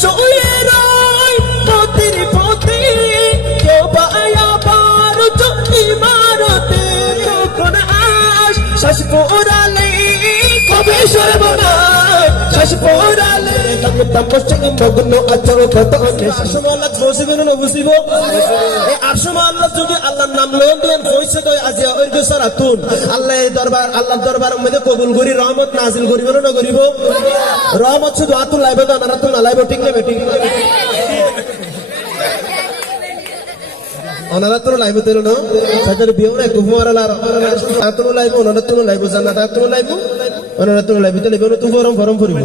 শুয়ে রয় পতির পতি, কেউ বা আবার ইমারতে, কখন শ্বাস পোড়ালে কবে সর্বনাশ, শ্বাস পোড়ালে তাপসে মগ্ন আছো কত আল্লাহ বসিবেন না বসিব এই 800 আল্লাহ যদি আল্লাহর নাম লন দেন কইছে তো আজ ওই গসরাতুন আল্লাহ এই দরবার আল্লাহর দরবারের মধ্যে কবুল করি রহমত নাজিল করিব না করিব রহমত শুধু আতুল লাইব না নারাতুল না লাইব ঠিক না বেঠিক অনারাতুল লাইব তেল না সাজার বিওরে কুফমারালা আতুল লাইব অনারাতুল লাইব জান্নাত আতুল লাইব অনারাতুল লাইব তেল বিওরে তু ফরম ফরম করিব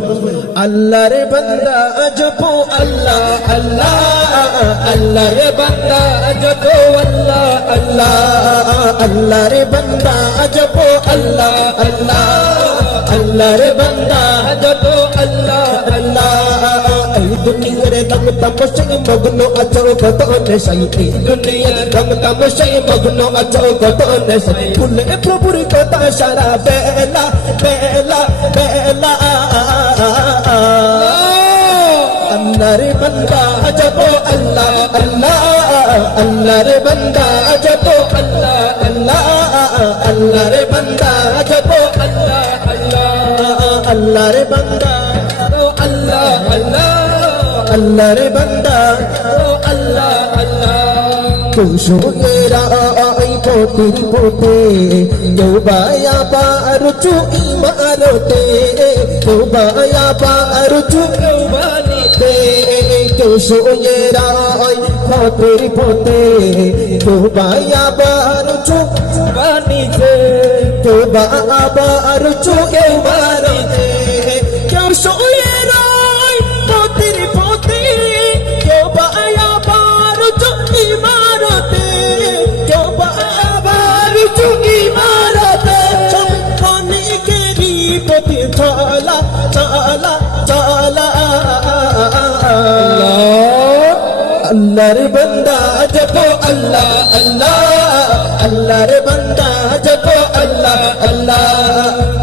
আল্লাহ রে বান্দা জপো আল্লাহ আল্লাহ আল্লাহ রে বান্দা জপো আল্লাহ আল্লাহ আল্লাহ রে বান্দা জপো আল্লাহ আল্লাহ আল্লাহ রে বান্দা জপো আল্লাহ আল্লাহ এই দুনিয়ার রং তামশায় মগ্ন আছো কত নেশাই এই দুনিয়ার রং তামশায় মগ্ন আছো কত নেশাই ভুলে প্রভুর কথা সারা বেলা বেলা বেলা আল্লাহ রে বান্দা জপো আল্লাহ আল্লাহ আল্লাহ রে বান্দা জপো আল্লাহ আল্লাহ আল্লাহ রে বান্দা জপো আল্লাহ আল্লাহ আল্লাহ রে বান্দা ও আল্লাহ আল্লাহ আল্লাহ রে বান্দা ও আল্লাহ আল্লাহ কুশুয়েরা আই পতির পতে দোবায়া পারচু ইমারতে দোবায়া পারচু বানিতে কুশুয়েরা আই পতির পতে দোবায়া পারচু বানিতে দোবায়া পারচু ইমারতে কুশুয়েরা আই পতির পতে দোবায়া পারচু ইমারতে দোবায়া পারচু ইমারতে সব খনিকেরি পতি চলা চলা চলা আল্লাহ রে বান্দা জপো আল্লাহ আল্লাহ আল্লাহ রে বান্দা জপো আল্লাহ আল্লাহ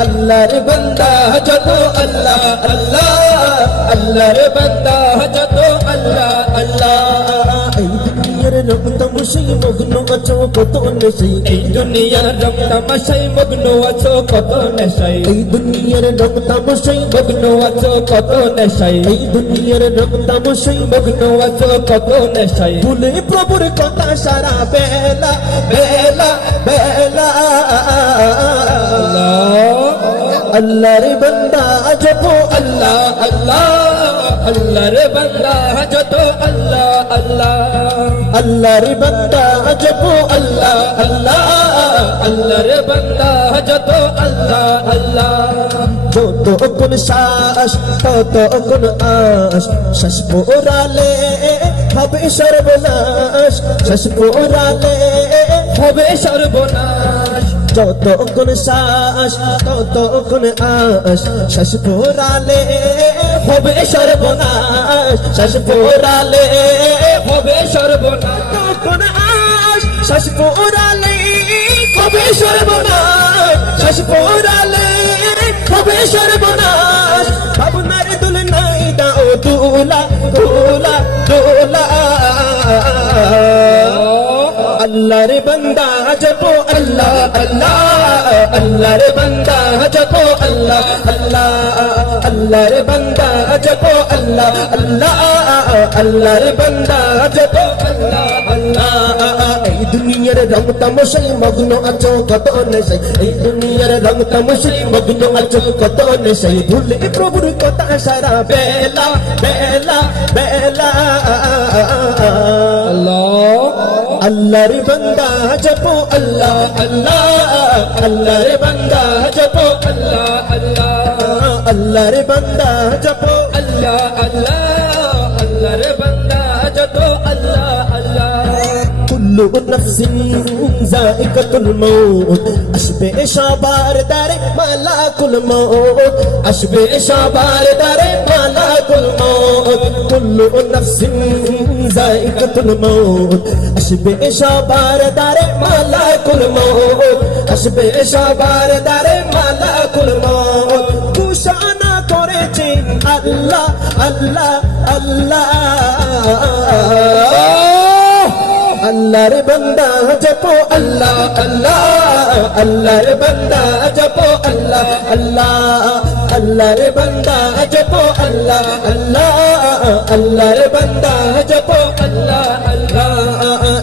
আল্লাহ রে বান্দা জপো আল্লাহ আল্লাহ আল্লাহ রে বান্দা জপো আল্লাহ আল্লাহ এই দুনিয়ার রং তামশায় মগ্ন আছো কত নেশাই এই দুনিয়ার রং তামশায় মগ্ন আছো কত নেশাই এই দুনিয়ার রং তামশায় মগ্ন আছো কত নেশাই এই দুনিয়ার রং তামশায় মগ্ন আছো কত নেশাই ভুলে প্রভুর কথা সারা বেলা বেলা বেলা আল্লাহ রে বান্দা জপো আল্লাহ আল্লাহ আল্লাহ রে বান্দা জপো আল্লাহ আল্লাহ আল্লাহ রে বান্দা জপো আল্লাহ আল্লাহ আল্লাহ রে বান্দা জপো আল্লাহ আল্লাহ যত কোন শ্বাস তত কোন আশ শ্বাস পোড়ালে হবে সর্বনাশ শ্বাস পোড়ালে হবে সর্বনাশ যত কোন শ্বাস তত কোন আশ শ্বাস পোড়ালে হবে সর্বনাশ শ্বাস পোড়ালে হবে সর্বনাশ কোন আশ শ্বাস পোড়ালে হবে সর্বনাশ শ্বাস পোড়ালে হবে সর্বনাশ ভাবনার দুল নাই দাও দুলা দুলা দুলা আল্লাহ রে বান্দা জপো আল্লাহ আল্লাহ আল্লাহ রে বান্দা জপো আল্লাহ আল্লাহ আল্লাহ রে বান্দা জপো আল্লাহ আল্লাহ আল্লাহ রে বান্দা জপো আল্লাহ আল্লাহ এই দুনিয়ার রং তামশায় মগ্ন আছো কত নেশাই এই দুনিয়ার রং তামশায় মগ্ন আছো কত নেশাই ভুলে প্রভুর কথা সারা বেলা বেলা বেলা আল্লাহ আল্লাহ রে বান্দা জপো আল্লাহ আল্লাহ আল্লাহ রে বান্দা জপো আল্লাহ আল্লাহ আল্লাহ রে বান্দা জপো আল্লাহ আল্লাহ আল্লাহ রে বান্দা জপো আল্লাহ আল্লাহ কুল্লু নাফসিন যায়িকাতুল মাউত আসবে সবার দারে মালাকুল মাউত আসবে সবার দারে মালাকুল মাউত কুল্লু নাফসিন যায়িকাতুল মাউত আসবে সবার দারে মালাকুল মাউত আসবে সবার দারে মালাকুল মাউত ঘোষণা করেছেন আল্লাহ আল্লাহ আল্লাহ अल्लाह रे बंदा जपो अल्लाह अल्लाह अल्लाह रे बंदा जपो अल्लाह अल्लाह अल्लाह रे बंदा जपो अल्लाह अल्लाह अल्लाह रे बंदा जपो अल्लाह अल्लाह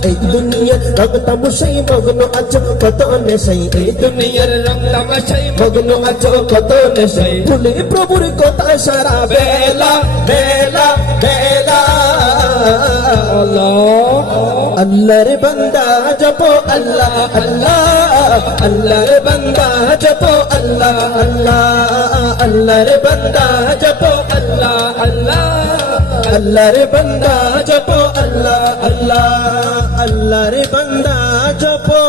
ए दुनिया रंग तमशै मग्न अचो कत नेशै ए दुनिया रंग तमशै मग्न अचो कत नेशै भूले प्रभुर कथा सारा बेला बेला बेला अल्लाह अल्लाह रे बंदा जपो अल्लाह अल्लाह अल्लाह रे बंदा जपो अल्लाह अल्लाह अल्लाह रे बंदा जपो अल्लाह अल्लाह अल्लाह रे बंदा जपो अल्लाह अल्लाह अल्लाह रे बंदा जपो